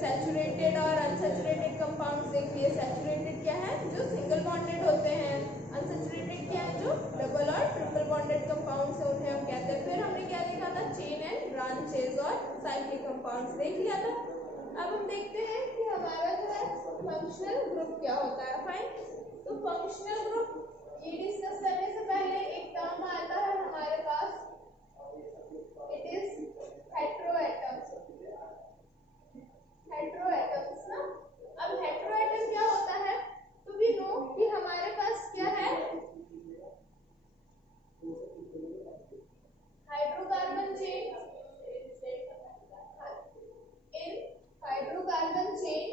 Saturated और unsaturated compounds देख लिए। सैचुरेटेड क्या है, जो सिंगल बॉन्डेड होते हैं। अनसैचुरेटेड क्या है, जो डबल और ट्रिपल बॉन्डेड कंपाउंड्स हैं, उन्हें हम कहते हैं। फिर हमने क्या देखा था, चेन एंड ब्रांचेस और साइक्लिक कंपाउंड्स देख लिया था। अब हम देखते हैं कि हमारा जो है फंक्शनल ग्रुप क्या होता है। फाइन, तो फंक्शनल ग्रुप ये डिस्कस करने से पहले एक टर्म आता है हमारे पास, इट इज हेटेरोएटम्स। हेटेरोएटम्स ना, अब हेटेरोएटम क्या होता है, तो वी नो कि हमारे पास क्या है, हाइड्रोकार्बन चेन। इन हाइड्रोकार्बन चेन,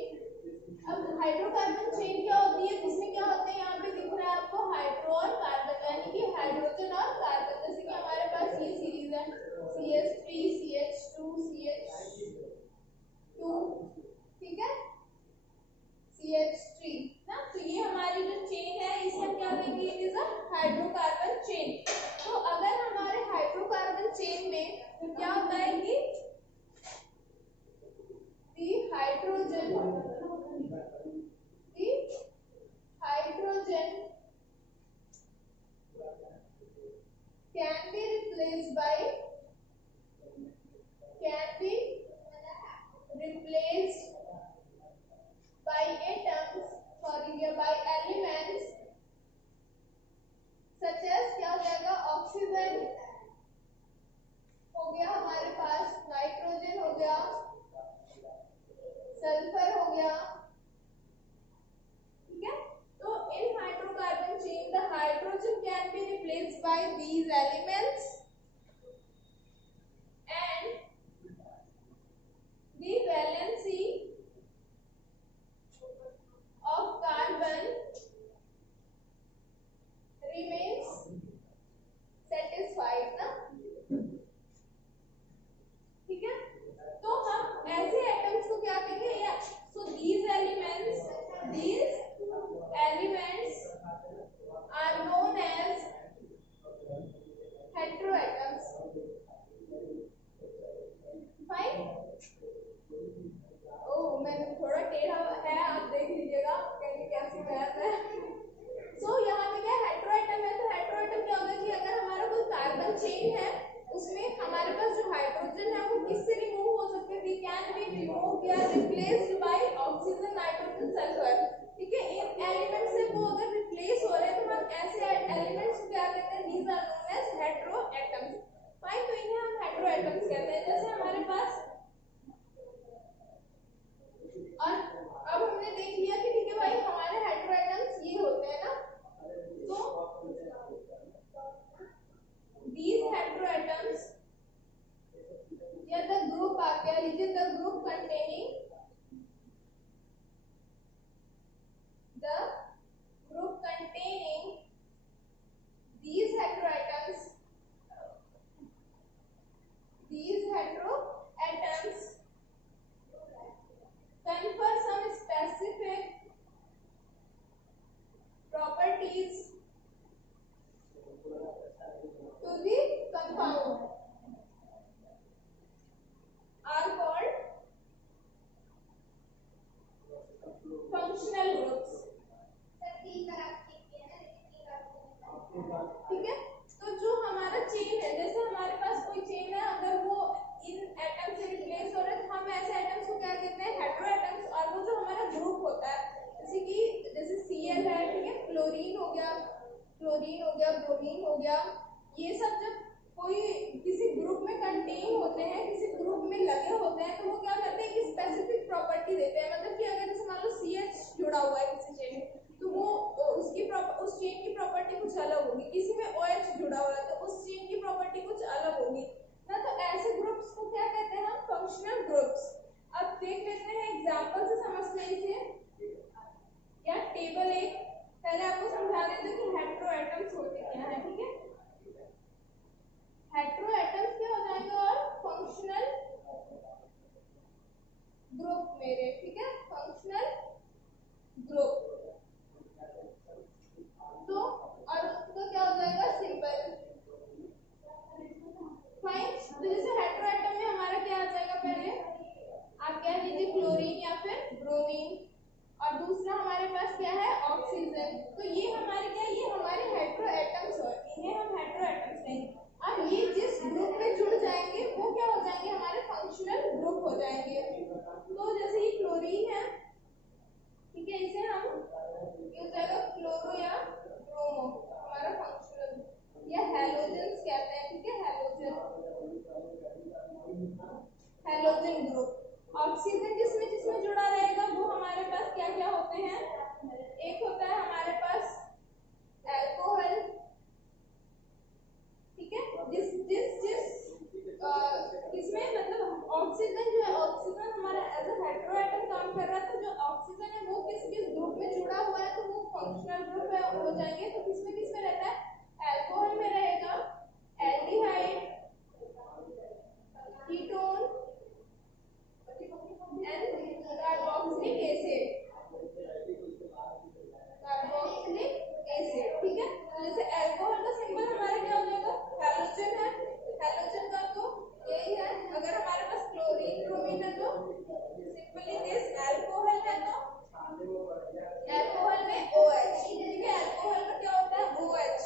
अब हाइड्रोकार्बन चेन क्या होती है, जिसमें क्या होते हैं, यहाँ पे दिख रहा है आपको हाइड्रो और कार्बन, यानी कि हाइड्रोजन और कार्बन। जैसे कि हमारे पास ये सीरीज है CH3 CH2 CH2, ठीक है, CH3 ना। तो ये हमारी जो चेन है इसे हम क्या कहेंगे, it is a hydrocarbon chain. तो अगर हमारे हाइड्रोकार्बन चेन में तो क्या होता है कि hydrogen can be replaced by by elements such as क्या हो जाएगा, ऑक्सीजन हो गया हमारे पास, नाइट्रोजन हो गया, सल्फर हो गया, ठीक है। तो in hydrocarbon chain the hydrogen can be replaced by these elements and the valency of carbon remains satisfied ना, ठीक है। तो हम ऐसे एटम्स को क्या कहेंगे, या so these elements are known as heteroatoms. Fine, oh मैंने थोड़ा टेढ़ा है, आप देख लीजिएगा कहीं कैसे मैथ है। सो यहाँ पे क्या हेटेरोएटम है, तो हेटेरोएटम क्या होगा कि अगर हमारा कोई कार्बन चेन है उसमें हमारे पास जो हाइड्रोजन है वो किससे रिमूव हो सकते हैं, वी कैन बी रिमूव या replaced by oxygen nitrogen sulphur, ठीक है। इन एलिमेंट से वो अगर रिप्लेस हो रहे हैं तो हम ऐसे एलिमेंट्स को क्या कहते हैं, these are known as heteroatoms. Fine, तो इन्हें हम हेटेरोएटम्स कहते हैं। जैसे हमारे पास, और अब हमने देख लिया कि ठीक है भाई हमारे हेटेरोएटम्स ये होते हैं ना, तो these heteroatoms या the group आप क्या लीजिए, the group containing these heteroatoms confer some specific properties to the compound are called functional groups, ठीक है। तो जो हमारा चेन है, जैसे हमारे पास कोई चेन है, अगर वो इन एटम से रिप्लेस हो रहा है तो हम ऐसे एटम्स को क्या कहते हैं, हेटेरोएटम्स। और वो जो हमारा ग्रुप होता है, जैसे कि जैसे Cl है, ठीक है, क्लोरीन हो गया, ब्रोमीन हो गया, ये सब जब कोई किसी ग्रुप में कंटेन होते हैं, किसी ग्रुप में लगे होते हैं, तो वो क्या करते हैं, एक स्पेसिफिक प्रॉपर्टी देते हैं। मतलब कि अगर जैसे मान लो CH जुड़ा हुआ है किसी चेन में, तो वो उस चेन की प्रॉपर्टी कुछ अलग होगी, किसी में OH जुड़ा हुआ है तो उस चेन की प्रॉपर्टी कुछ अलग होगी ना। तो ऐसे ग्रुप्स को क्या कहते हैं हम, फंक्शनल ग्रुप्स। अब देख लेते हैं एग्जांपल से समझते हैं इसे, या टेबल एक पहले आपको समझा देते हैं कि हेटेरोएटम्स होते क्या है, ठीक है। हेटेरोएटम्स क्या हो जाएंगे, और फंक्शनल ग्रुप मेरे, ठीक है, फंक्शनल ग्रुप। तो और उसका क्या हो जाएगा, सिंपल। फाइन, तो जैसे हेटेरोएटम में हमारा क्या आ जाएगा, पहले आप क्या लीजिए, क्लोरीन जाएंगे। तो जैसे ये क्लोरीन है, ठीक है, इसे हम ये हो जाएगा क्लोरो या ब्रोमो, हमारा फंक्शनल, या हैलोजेंस कहते हैं, ठीक है, हैलोजन ग्रुप। ऑक्सीजन जिसमें जिसमें जुड़ा रहेगा वो हमारे पास क्या क्या होते हैं, एक होता है हमारे पास अल्कोहल, ठीक है, जिस जिस जिस इसमें मतलब ऑक्सीजन जो है, ऑक्सीजन हमारा एज अ हेटेरो एटम काम कर रहा है, तो जो ऑक्सीजन है वो किस किस ग्रुप में जुड़ा हुआ है, तो वो फंक्शनल ग्रुप है हो जाएंगे। तो किसमें किसमें रहता है, अल्कोहल में रहेगा aldehyde, ketone and carboxylic acid, carboxylic acid, ठीक है। तो जैसे अल्कोहल का सिंबल हमारा क्या हो जाएगा, हैलोजन है, हैलोजन का तो यही है। अगर हमारे पास क्लोरीन ब्रोमीन है तो सिंपली दिस अल्कोहल है, तो अल्कोहल में OH, ठीक है, अल्कोहल का क्या होता है OH।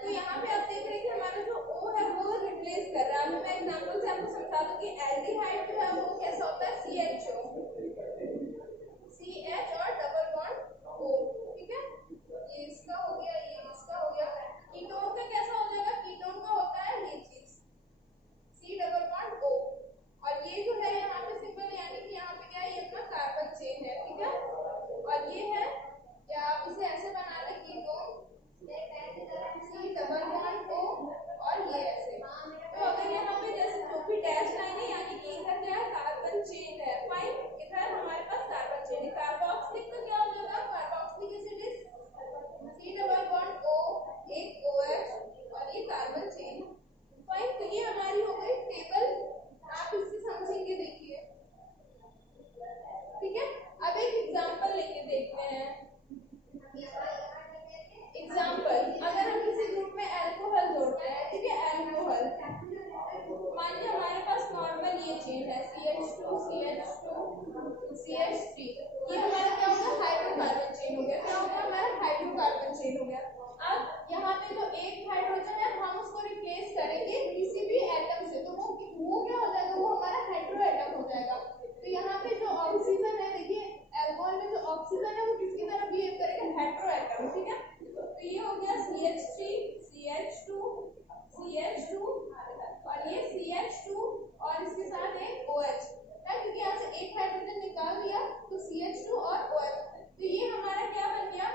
तो यहाँ पे आप देख रहे हैं कि हमारा जो O है वो रिप्लेस कर रहा है। अभी मैं एग्जांपल से आपको समझा दूं कि एल्डिहाइड जो है वो कैसा होता है CH और डबल बॉन्ड O, ठीक है, ये इसका हो गया, ये इसका हो गया। कीटोन का कैसा हो जाएगा, कीटोन का होता है ये चीज C डबल बॉन्ड O, और ये जो है यहाँ पे सिंपल, यानी कि यहाँ पे क्या है, ये अपना कार्बन चेन है, ठीक है, और ये है, या आप इसे ऐसे बना लें ketone C double bond O, और ये ऐसे। तो अगर यहाँ पे जैसे जो भी डैश लाइन है, यानी कि इधर क्या है, कार्बन चेन है, फाइन, इधर हमारे पास कार्बन चेन है। कार्बोक्सिलिक का क्या हो जाएगा, carboxylic acid C double bond O, एक OH, और ये कार्बन चेन, फाइन। तो ये हमारी हो गई टेबल, आप इससे समझेंगे, देखिए, ठीक है। अब एक एग्जांपल लेके देखते हैं। एग्जांपल, अगर हम किसी ग्रुप में अल्कोहल जोड़ते हैं, ठीक है, अल्कोहल, मानिए हमारे पास नॉर्मल ये चेन है CH2 CH2 CH3, ये हमारा क्या होगा, हाइड्रोकार्बन चेन हो गया, क्या होगा, हमारा हाइड्रोकार्बन चेन हो गया। अब यहाँ पे जो एक हाइड्रोजन है हम उसको रिप्लेस करेंगे किसी भी एटम से, तो वो क्या हो जाएगा, वो हमारा हेटेरो एटम हो जाएगा। तो यहाँ पे जो ऑक्सीजन है, देखिए अल्कोहल में जो ऑक्सीजन है वो किसकी तरह बिहेव करेगा, हेटेरो एटम, ठीक है। तो ये हो गया CH3 CH2 CH2, और ये CH2, और इसके साथ एक OH है, क्योंकि यहाँ से एक हाइड्रोजन निकाल दिया तो CH2 और OH। तो ये हमारा क्या बन गया,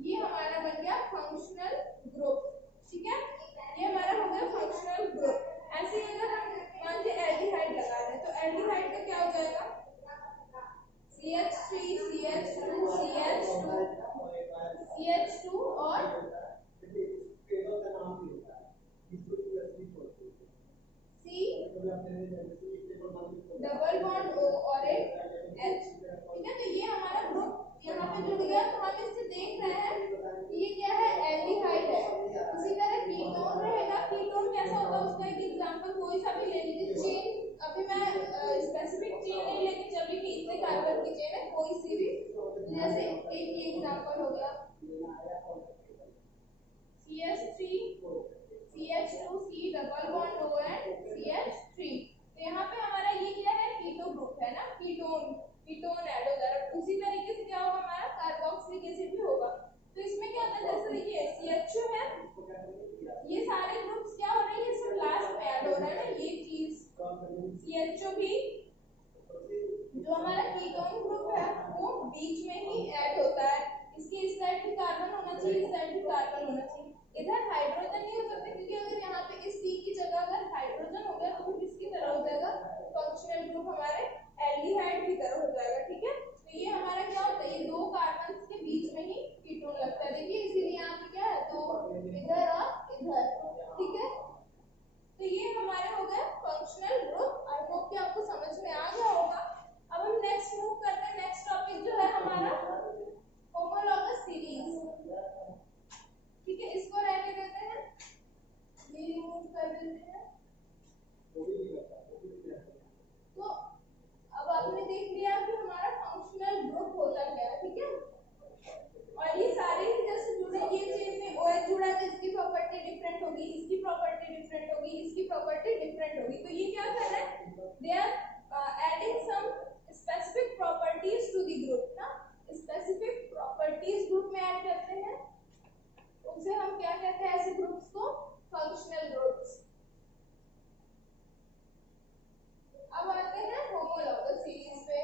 ये हमारा बन गया फंक्शनल ग्रुप, ठीक है, ये हमारा हो गया फंक्शनल ग्रुप। ऐसे ही अगर हम मान लीजिए एल्डिहाइड लगा दें, तो एल्डिहाइड का क्या हो जाएगा, CH3 CH2 CH2 CH2 और C डबल बॉन्ड O और एक H, ठीक है। तो ये हमारा ग्रुप यहाँ पे जुड़ गया। तो हम इससे देख रहे हैं कि ये क्या है, एल्डिहाइड है। उसी तरह कीटोन रहेगा, कीटोन कैसा होगा, उसका एक एग्जांपल कोई सा भी ले लीजिए, चेन, अभी मैं स्पेसिफिक चेन नहीं लेके चली कि इतने कार्बन की चेन है, कोई सी भी, जैसे एक ये एग्जांपल हो गया CH3 CH2 C double bond O and CH3। तो यहाँ पे हमारा ये क्या है, कीटो ग्रुप है ना, कीटोन ऐड हो जा रहा है। उसी तरीके से क्या होगा, हमारा कार्बोक्सिलिक एसिड भी होगा। तो इसमें क्या होता है, जैसे देखिए CH2 है, ये सारे ग्रुप्स क्या हो रहे हैं, ये सब लास्ट में ऐड हो रहा है ना, ये चीज CH2 भी, जो हमारा कीटोन ग्रुप है वो बीच में ही ऐड होता है। इसके इस साइड भी कार्बन होना चाहिए, इस साइड भी कार्बन होना चाहिए। इधर हाइड्रोजन नहीं हो सकते, क्योंकि अगर यहाँ पे इस C की जगह अगर हाइड्रोजन हो गया तो वो किसकी तरह हो जाएगा, फंक्शनल ग्रुप हमारे एल्डिहाइड की तरह हो जाएगा, ठीक है। तो ये हमारा क्या होता है, ये दो कार्बन के बीच में ही कीटोन लगता है, देखिए इसीलिए यहाँ पे क्या है, तो इधर और इधर, ठीक है। तो ये हमारे हो गए फंक्शनल ग्रुप। आई होप कि आपको समझ में आ गया होगा। अब हम नेक्स्ट मूव करते हैं, नेक्स्ट टॉपिक जो है हमारा होमोलॉगस सीरीज, ठीक है, इसको रहने देते हैं, ये रिमूव कर देते हैं। तो अब आपने देख लिया कि हमारा फंक्शनल ग्रुप होता प्रॉपर्टी डिफरेंट होगी, इसकी प्रॉपर्टी डिफरेंट होगी, इसकी प्रॉपर्टी डिफरेंट होगी। तो ये क्या कर रहा है, they are adding some specific properties to the group ना, स्पेसिफिक प्रॉपर्टीज ग्रुप में ऐड करते हैं, उसे हम क्या कहते हैं, ऐसे ग्रुप्स को फंक्शनल ग्रुप्स। अब आते हैं होमोलॉगस सीरीज पे।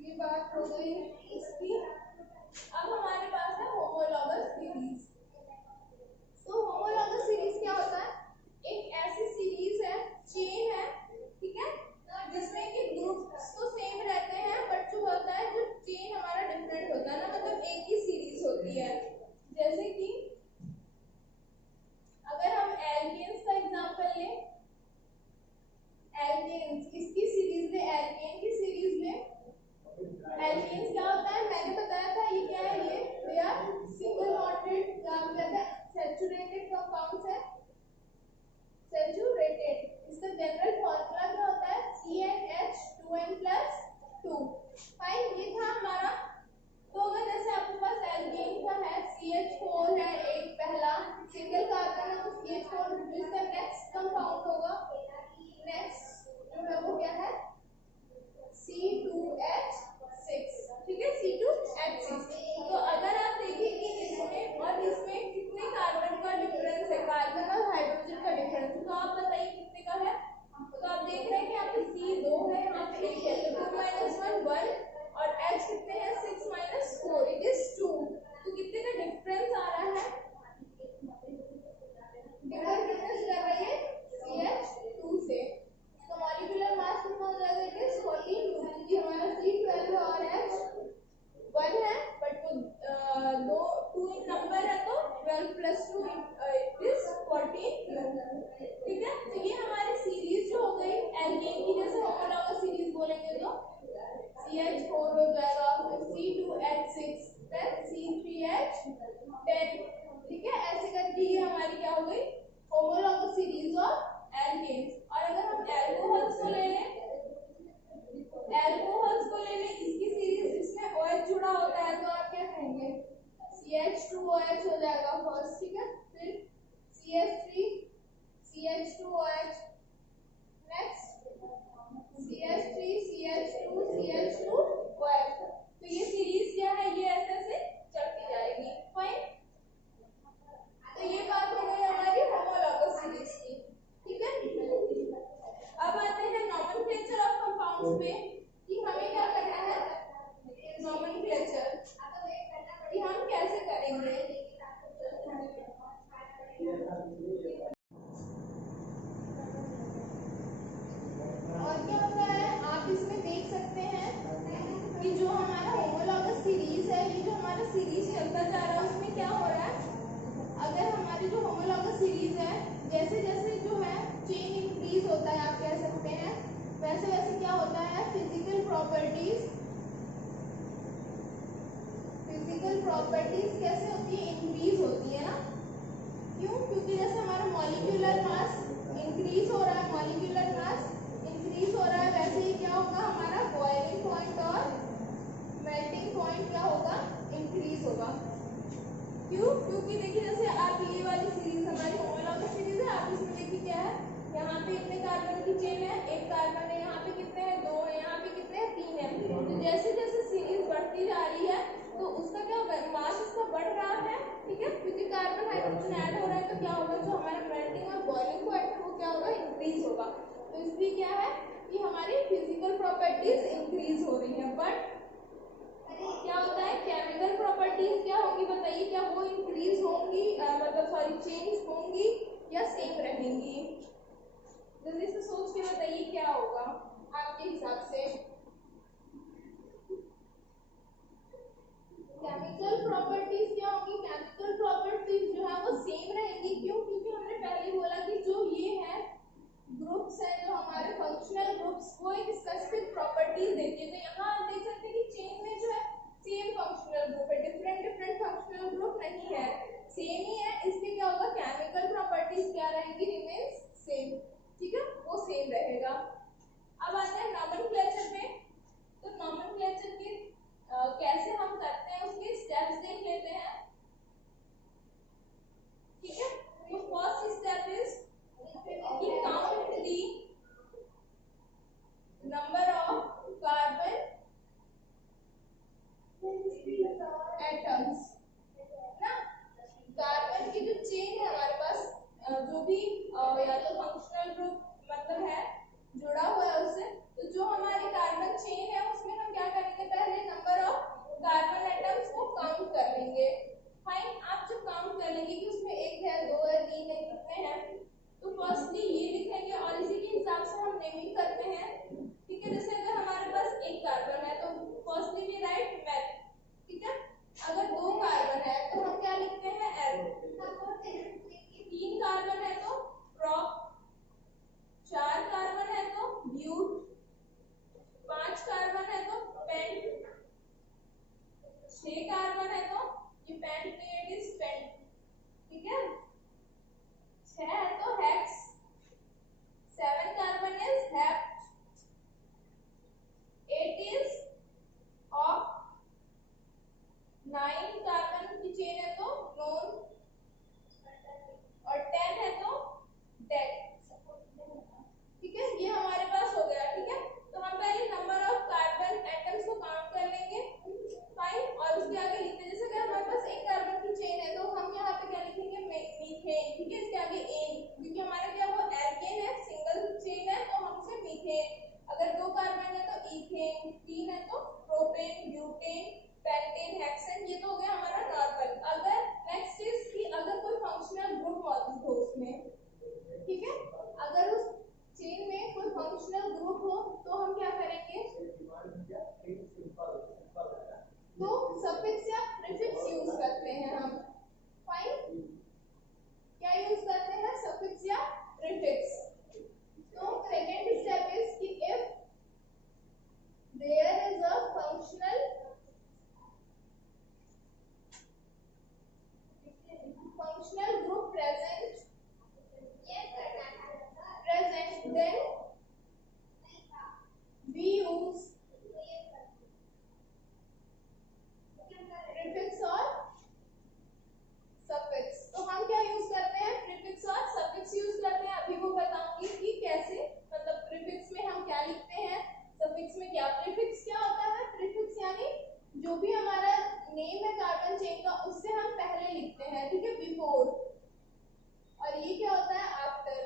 ये बात हो गई इसकी। अब हमारे पास है होमोलॉगस सीरीज। तो होमोलॉगस सीरीज क्या होता है, एक ऐसी सीरीज है, चेन है, ठीक है, जिसमें कि ग्रुप्स तो सेम रहते हैं बट जो होता है, जो चेन हमारा डिफरेंट होता है ना, मतलब एक ही सीरीज होती है। जैसे कि अगर हम एल्केन्स का एग्जांपल लें, एल्केन्स, किसकी सीरीज ले, एल्केन की सीरीज ले। एल्केन्स क्या होता है, मैंने बताया था ये क्या है, ये दे आर सिंगल बॉन्डेड, क्या कहते हैं, सैचुरेटेड कंपाउंड्स है, सैचुरेटेड। इसका जनरल फॉर्मूला क्या होता है, CnH2n+2। फाइन, ये था हमारा। तो अगर जैसे आपके पास एल्केन का है, CH4 है, एक पहला सिंगल कार्बन है, तो CH4 इसका नेक्स्ट कंपाउंड होगा, नेक्स्ट जो है वो क्या है, C2H6, ठीक है, C2H6। तो अगर आप देखें कि इसमें और इसमें कितने कार्बन का डिफरेंस है, कार्बन और हाइड्रोजन का डिफरेंस, तो आप बताइए कितने का है। तो आप देख रहे हैं कि यहाँ पे C2 है, यहाँ पे 1 है, तो 2 - 1 1, और H कितने हैं, 6 - 4, इट इज 2। तो कितने का डिफरेंस आ रहा है, डिफरेंस कर रही है CH2 से। तो मॉलिक्यूलर मास कितना हो जाएगा, इट इज 14, क्योंकि हमारा C12 और H 1 है, बट वो दो 2 इन नंबर है, तो 12 + 2 इट इज 14, ठीक है। तो ये हमारी सीरीज जो हो गई एल्केन की, जैसे होमोलॉगस सीरीज बोलेंगे तो CH4 हो जाएगा, फिर C2H6, फिर C3H10, ठीक है। ऐसे करके ये हमारी क्या हो गई, होमोलॉगस सीरीज ऑफ एल्केन्स। और अगर हम एल्कोहल्स को ले लें, इसकी सीरीज, इसमें OH जुड़ा होता है, तो आप क्या कहेंगे, CH2OH हो जाएगा फर्स्ट, ठीक है, फिर CH3 CH2OH, next CH3 CH2 CH2OH। तो ये सीरीज क्या है, ये ऐसे चलती जाएगी, फाइन। तो ये बात हो गई हमारी होमोलॉगस सीरीज की, ठीक है। अब आते हैं नॉमेनक्लेचर ऑफ कंपाउंड्स पे, कि हमें क्या करना है, नॉमेनक्लेचर कि हम कैसे करेंगे। और क्या होता है, आप इसमें देख सकते हैं कि जो हमारा होमोलॉगस सीरीज है, ये जो हमारा सीरीज चलता जा रहा है, उसमें क्या हो रहा है, अगर हमारी जो होमोलॉगस सीरीज है, जैसे जैसे जो है चेन इंक्रीज होता है, आप कह सकते हैं, वैसे वैसे क्या होता है, फिजिकल प्रॉपर्टीज कैसे होती है, इंक्रीज होती है ना। क्यों, क्योंकि जैसे हमारा मॉलिक्यूलर मास इंक्रीज हो रहा है, मॉलिक्यूलर मास इंक्रीज हो रहा है, वैसे ही क्या होगा, हमारा बॉइलिंग पॉइंट और मेल्टिंग पॉइंट क्या होगा, इंक्रीज होगा। क्यों, क्योंकि देखिए जैसे आप ये वाली सीरीज हमारी होमोलॉगस सीरीज है, आप इसमें देखिए क्या है, यहाँ पे इतने कार्बन की चेन है, एक कार्बन है, यहाँ पे कितने हैं, 2 है, यहाँ पे कितने हैं, 3 है। तो जैसे जैसे सीरीज बढ़ती जा रही है, तो उसका क्या होगा, मास इसका बढ़ रहा है, ठीक है, क्योंकि कार्बन हाइड्रोजन ऐड हो रहा है, तो क्या होगा, जो हमारा मेल्टिंग और बॉइलिंग पॉइंट है वो क्या होगा, इंक्रीज होगा। तो इसलिए क्या है कि हमारी फिजिकल प्रॉपर्टीज इंक्रीज हो रही है, बट क्या होता है, केमिकल प्रॉपर्टीज क्या होगी, बताइए, क्या वो इंक्रीज होंगी, मतलब सॉरी चेंज होंगी या सेम रहेंगी। जल्दी से सोच के बताइए क्या होगा आपके हिसाब से। केमिकल प्रॉपर्टीज क्या होगी, केमिकल प्रॉपर्टीज जो है वो सेम रहेंगी। क्यों, क्योंकि हमने पहले बोला कि जो ये है ग्रुप्स है, जो हमारे फंक्शनल ग्रुप्स, वो एक स्पेसिफिक प्रॉपर्टीज देती है। तो यहाँ आप देख सकते हैं कि चेन में जो है सेम फंक्शनल ग्रुप है, डिफरेंट फंक्शनल ग्रुप नहीं है, सेम ही है, इसलिए क्या होगा, केमिकल प्रॉपर्टीज क्या रहेंगी, रिमेन्स सेम, ठीक है, वो सेम रहेगा। अब आते हैं नॉमेनक्लेचर पे। तो नॉमेनक्लेचर के कैसे हम करते हैं उसके स्टेप्स देख लेते हैं, ठीक है। तो फर्स्ट स्टेप इज कि count the number of carbon atoms ना। कार्बन की जो चेन है हमारे पास, जो भी या तो फंक्शनल ग्रुप मतलब है जुड़ा हुआ है उससे, तो जो हमारी कार्बन चेन है उसमें हम क्या करेंगे, पहले नंबर ऑफ कार्बन एटम्स को काउंट कर लेंगे। फाइन, आप जब काउंट कर लेंगे कि उसमें एक है, दो है, तीन है, कितने हैं, तो फर्स्टली ये लिखेंगे और इसी के हिसाब से हम नेमिंग करते हैं, ठीक है। जैसे अगर हमारे पास एक कार्बन है तो फर्स्टली वी राइट मेथ, ठीक है। अगर दो कार्बन है तो हम क्या लिखते हैं, एल। तीन कार्बन है तो प्रोप, चार कार्बन है तो ब्यूट, पांच कार्बन है तो पेंट, छह कार्बन है तो ये पेंट नहीं, इट इज पेंट, ठीक है। छह है तो hex, seven carbon is hept, eight is oct, nine carbon की चेन है तो नोन, और 10 है तो डेक, ठीक है। ये हमारे पास हो गया, ठीक है। तो हम पहले नंबर ऑफ कार्बन एटम्स को काउंट कर लेंगे, फाइन, और उसके आगे लिखते हैं। जैसे कि हमारे पास एक कार्बन की चेन है तो हम यहाँ पे क्या लिखेंगे, मीथेन, ठीक है। इसके आगे एन, क्योंकि हमारा क्या वो एल्केन है, सिंगल चेन है तो हम उसे मीथेन। अगर दो कार्बन है तो इथेन, तीन है तो प्रोपेन, ब्यूटेन, पेंटेन, हेक्सेन, ये तो हो गया हमारा नॉर्मल। अगर नेक्स्ट इज कि अगर कोई फंक्शनल ग्रुप मौजूद हो उसमें, ठीक है, अगर उस चेन में कोई फंक्शनल ग्रुप हो तो हम क्या करेंगे, तो सफिक्स या प्रीफिक्स यूज करते हैं हम, फाइन। क्या यूज करते हैं, सफिक्स या प्रीफिक्स। तो सेकंड स्टेप इज कि if there is a functional group present, then we use prefix और suffix। तो हम क्या यूज करते हैं, prefix और suffix यूज करते हैं। अभी वो बताऊंगी कि कैसे, मतलब prefix में हम क्या लिखते हैं, suffix में क्या। prefix क्या होता है, prefix यानी जो भी हमारा नेम है कार्बन चेन का उससे हम पहले लिखते हैं, ठीक है, बिफोर, और ये क्या होता है, आफ्टर,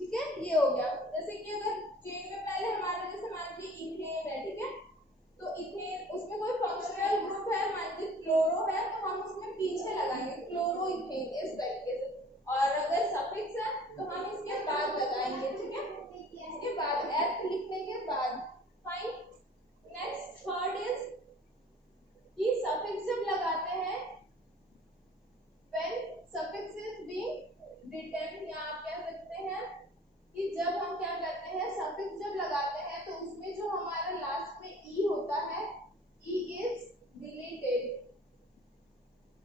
ठीक है। ये हो गया। जैसे कि अगर चेन में पहले हमारा जैसे मान लीजिए इथेन है, ठीक है, तो इथेन उसमें कोई फंक्शनल ग्रुप है, मान लीजिए क्लोरो है तो हम उसमें पीछे लगाएंगे क्लोरो इथेन, इस तरीके से। और अगर सफिक्स है तो हम इसके बाद लगाएंगे, ठीक है, इसके बाद एस लिखने के बाद, फाइन। नेक्स्ट थर्ड इज कि सफिक्स जब लगाते हैं, when suffix is being written, या आप कह सकते हैं कि जब हम क्या करते हैं, सफिक्स जब लगाते हैं तो उसमें जो हमारा लास्ट में ई होता है, ई इज डिलीटेड,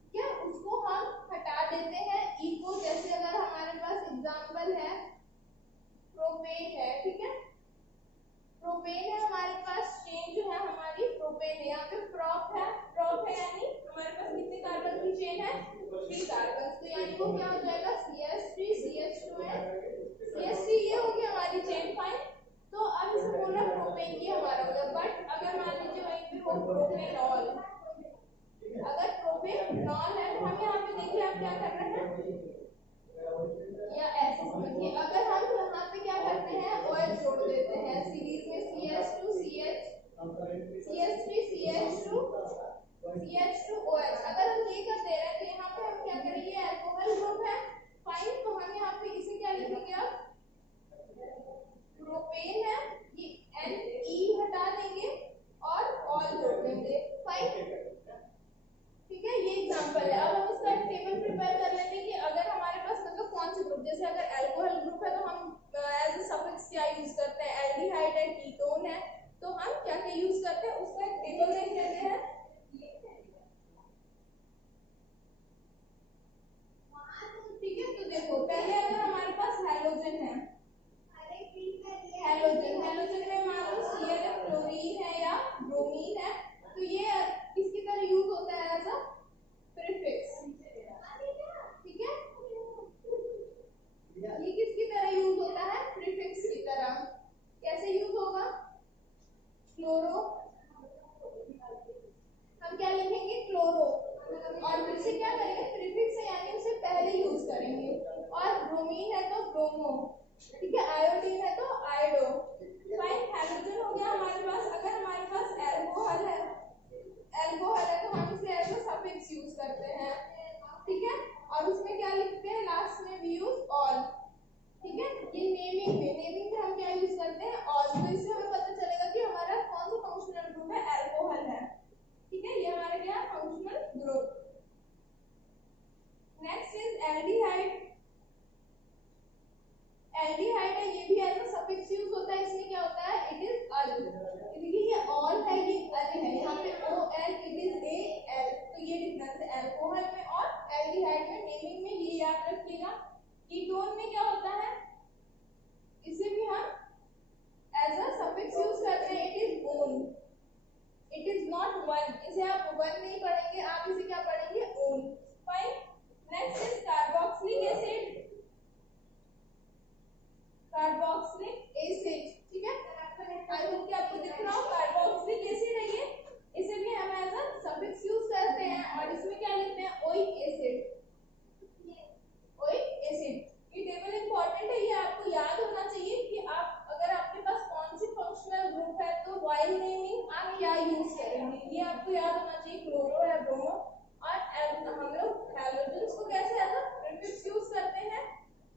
ठीक है, उसको हम हटा देते हैं ई को। जैसे अगर हमारे पास एग्जांपल है प्रोपेन है, ठीक है, प्रोपेन है हमारे पास, चेन जो है हमारी प्रोपेन है। यहाँ पे प्रोप है यानी हमारे पास कितने कार्बन की चेन है, 3 कार्बन, तो यानी वो क्या हो जाएगा, CH3 CH2 है, CH3 ये होगी हमारी चेन, फाइन। तो अब इसे बोलना प्रोपेन, ये हमारा हो गया। बट अगर मान लीजिए वहीं पे हो प्रोपेनॉल, अगर प्रोपेनॉल है तो हम यहाँ पे देखिए आप क्या कर रहे हैं, या एस, देखिए अगर हम यहाँ पे क्या करते हैं, OH जोड़ देते हैं सीरीज में, CH2 CH, CH3 CH2 CH2 OH। अगर हम ये कर दे रहे हैं तो यहाँ पे हम क्या करेंगे, अल्कोहल ग्रुप है, फाइन। तो हम यहाँ पे इसे क्या लिखेंगे, अब प्रोपेन है, ये Ne हटा देंगे और ऑल जोड़ देंगे, फाइन, ठीक है। ये एग्जांपल है। अब हम इसका टेबल प्रिपेयर कर लेंगे कि अगर हमारे पास मतलब कौन से ग्रुप, जैसे अगर अल्कोहल ग्रुप है तो हम एज अ सफिक्स क्या यूज करते हैं, एल्डिहाइड है, कीटोन है, तो हम क्या क्या यूज करते हैं उसका एक टेबल देख लेते हैं। ठीक है, तो देखो पहले अगर हमारे ऑल, ठीक है। ये नेमिंग में हम क्या यूज करते हैं, ऑल। तो इससे हमें पता चलेगा कि हमारा कौन सा फंक्शनल ग्रुप है, अल्कोहल है, ठीक है। ये हमारा क्या है, functional group. Next is aldehyde. Aldehyde है, ये भी एज अ सफिक्स यूज होता है। इसमें क्या होता है, इट इज अल। देखिए ये ऑल है, ये अल है, यहाँ पे O L, it is A L. तो ये डिफरेंस है अल्कोहल में और एल्डिहाइड में। नेमिंग में ये याद रखिएगा। कीटोन में क्या होता है, इसे भी हम एज अ सफिक्स यूज करते हैं, it is own, it is not one. इसे आप वन नहीं पढ़ेंगे, आप इसे क्या पढ़ेंगे, own. Fine. Next is carboxylic acid. Carboxylic acid, ठीक है। आई होप कि आपको दिख रहा हो, कार्बोक्सिलिक एसिड है ये। इसे भी हम एज अ सफिक्स यूज करते हैं और इसमें क्या लिखते हैं, ओइक एसिड। ओइक एसिड ये टेबल इंपॉर्टेंट है, ये आपको याद होना चाहिए कि आप अगर आपके पास कौन सी फंक्शनल ग्रुप है तो व्हाइल नेमिंग आप क्या यूज करेंगे, ये आपको याद होना चाहिए। क्लोरो है, ब्रोमो, और हम लोग हैलोजेंस को कैसे एज अ प्रीफिक्स यूज करते हैं,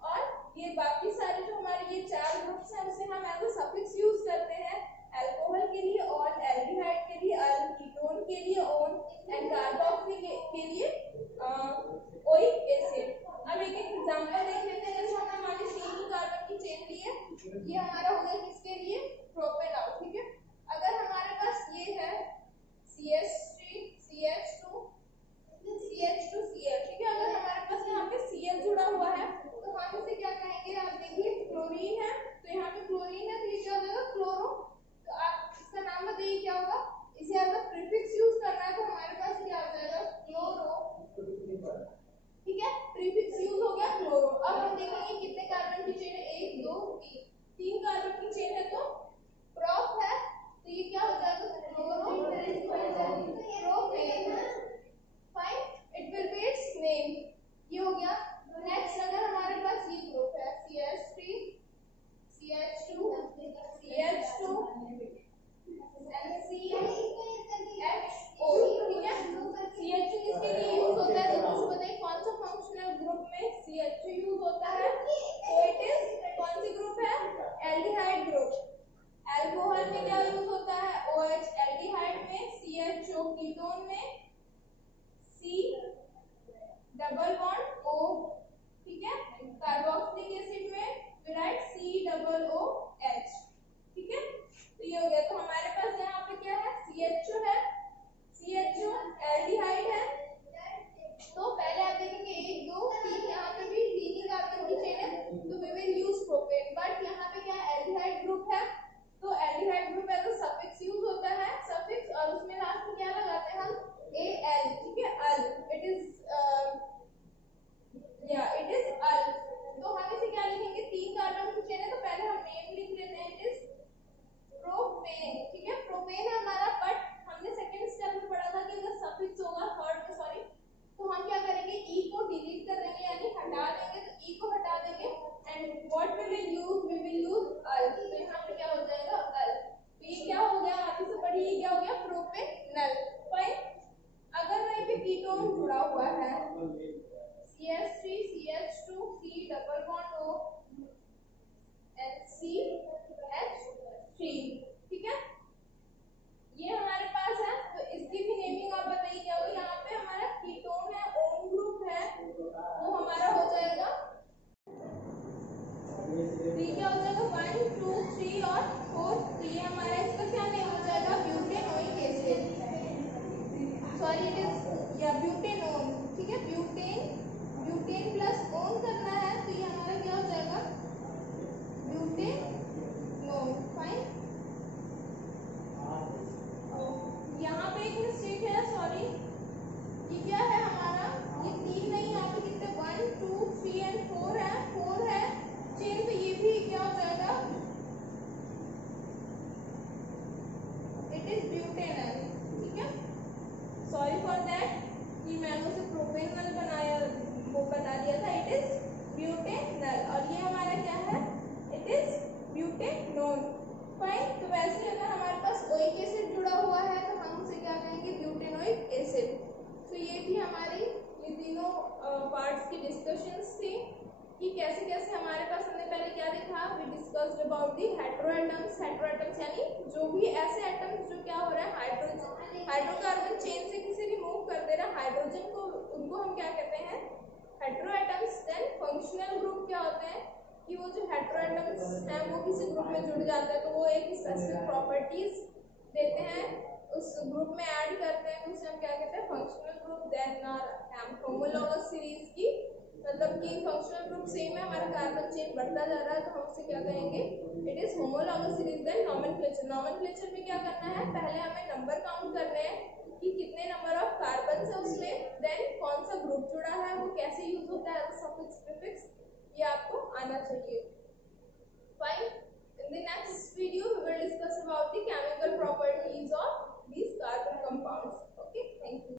और ये बाकी सारे जो हमारे ये चार ग्रुप्स हैं उसे हम एज अ सफिक्स यूज करते हैं। अल्कोहल के लिए ऑल, एल्डिहाइड के लिए अल, कीटोन के लिए ओन, एंड कार्बोक्सिलिक के लिए ओइक एसिड। अब एक एक एग्जांपल देख लेते हैं। जैसे हमने मान ली 3 कार्बन की चेन ली है, ये हमारा हो गया किसके लिए, प्रोपेनॉल, ठीक है। अगर हमारे पास ये है CH3 CH2 CH2 Cl, ठीक है। अगर हमारे पास यहाँ पे Cl जुड़ा हुआ है तो हम इसे क्या कहेंगे, आप देखिए क्लोरीन है, तो यहाँ पे क्लोरीन है, तो ये क्या हो जाएगा, क्लोरो। तो आप इसका नाम बताइए क्या होगा, इसे एज अ प्रीफिक्स यूज करना है, तो हमारे पास क्या हो जाएगा, क्लोरो, ठीक है। प्रीफिक्स यूज हो गया क्लोरो। अब हम देखेंगे कितने कार्बन की चेन है, 1 2 3, 3 कार्बन की चेन है तो प्रोप है, तो ये क्या हो जाएगा, chloro propane. Fine, it will be it's name, ये हो गया। नेक्स्ट अगर हमारे पास ये ग्रुप है CH3 CH2 CH2 and CHO, ठीक है। CHO किसके लिए यूज होता है, तो मुझे बताइए कौन सा फंक्शनल ग्रुप में CHO यूज होता है, तो इट इज कौन सी ग्रुप है, एल्डिहाइड ग्रुप। अल्कोहल में क्या यूज होता है, OH, एल्डिहाइड में CHO, कीटोन में C डबल बॉन्ड O, ठीक है। कार्बोक्सिलिक एसिड में we write COOH, ठीक है। तो ये हो गया। तो हमारे पास यहाँ पे क्या है, CHO है, CHO एल्डिहाइड है। तो पहले आप देखेंगे 1 2 3, यहाँ पे भी 3 ही कार्बन की चेन है, तो we will use propane. But यहाँ पे क्या है, एल्डिहाइड ग्रुप है, तो aldehyde group as a suffix use होता है, सफिक्स, और उसमें लास्ट में क्या लगाते हैं हम, AL, ठीक है, AL. It is it is AL. तो हम इसे क्या लिखेंगे, 3 कार्बन की चेन है, तो पहले हम नेम लिख लेते हैं, इट इज प्रोपेन, ठीक है। प्रोपेन है हमारा, बट हमने सेकंड स्टेप में पढ़ा था कि अगर सफिक्स होगा, थर्ड में सॉरी, तो हम क्या करेंगे, ई को डिलीट कर देंगे, यानी हटा देंगे, तो ई को हटा देंगे, and what we will use AL. तो यहाँ पे क्या हो जाएगा, अल। तो ये क्या हो गया, आगे से पढ़िए, क्या हो गया, प्रोपेनल। फाइन। अगर वहीं पे कीटोन जुड़ा हुआ है, CH3 CH2 C double bond O and CH3, ठीक है। ये हमारे पास है, तो इसकी भी नेमिंग आप बताइए क्या होगा। यहाँ पे हमारा कीटोन है, ओन ग्रुप है, वो हमारा हो जाएगा, तो ये क्या हो जाएगा, 1 2 3 और 4, तो ये हमारा इसका क्या नेम हो जाएगा, butanoic acid, sorry it is या ब्यूटेनोन, ठीक है। ब्यूटेन प्लस ओन करना है, तो ये हमारा क्या हो जाएगा, ब्यूटेनोन। फाइन। यहाँ पे एक मिस्टेक है, सॉरी, ये क्या है हमारा, ये 3 नहीं, यहाँ पे कितने 1 2 3 एंड 4 है, 4 है चेन, तो ये भी क्या हो जाएगा, इट इज ब्यूटेनल, ठीक है। सॉरी फॉर दैट कि मैंने उसे प्रोपेनल बनाया, वो बता दिया था, इट इज ब्यूटेनल, और ये हमारा क्या है, इट इज ब्यूटेनोन। फाइन। तो वैसे अगर हमारे पास ओइक एसिड जुड़ा हुआ है तो हम उसे क्या कहेंगे, ब्यूटेनोइक एसिड। तो ये थी हमारी ये तीनों पार्ट्स की डिस्कशंस थी। कि कैसे कैसे हमारे पास, हमने पहले क्या देखा, we discussed about the hetero atoms. Hetero atoms यानी जो भी ऐसे एटम्स जो क्या हो रहा है, हाइड्रोकार्बन चेन से किसी भी मूव कर दे रहा है हाइड्रोजन को, उनको हम क्या कहते हैं, hetero atoms. Then functional group क्या होते हैं कि वो जो हेटेरो एटम्स हैं वो किसी ग्रुप में जुड़ जाते हैं तो वो एक स्पेसिफिक प्रॉपर्टीज देते हैं, उस ग्रुप में ऐड करते हैं, उसे हम क्या कहते हैं, functional group. Then homologous series की मतलब कि फंक्शनल ग्रुप सेम है, हमारा कार्बन चेन बढ़ता जा रहा है तो हम उसे क्या कहेंगे, it is homologous series. Then nomenclature. Nomenclature में क्या करना है, पहले हमें नंबर काउंट करने हैं कि कितने नंबर ऑफ कार्बन है उसमें, देन कौन सा ग्रुप जुड़ा है, वो कैसे यूज होता है एज अ सफिक्स प्रीफिक्स, ये आपको आना चाहिए।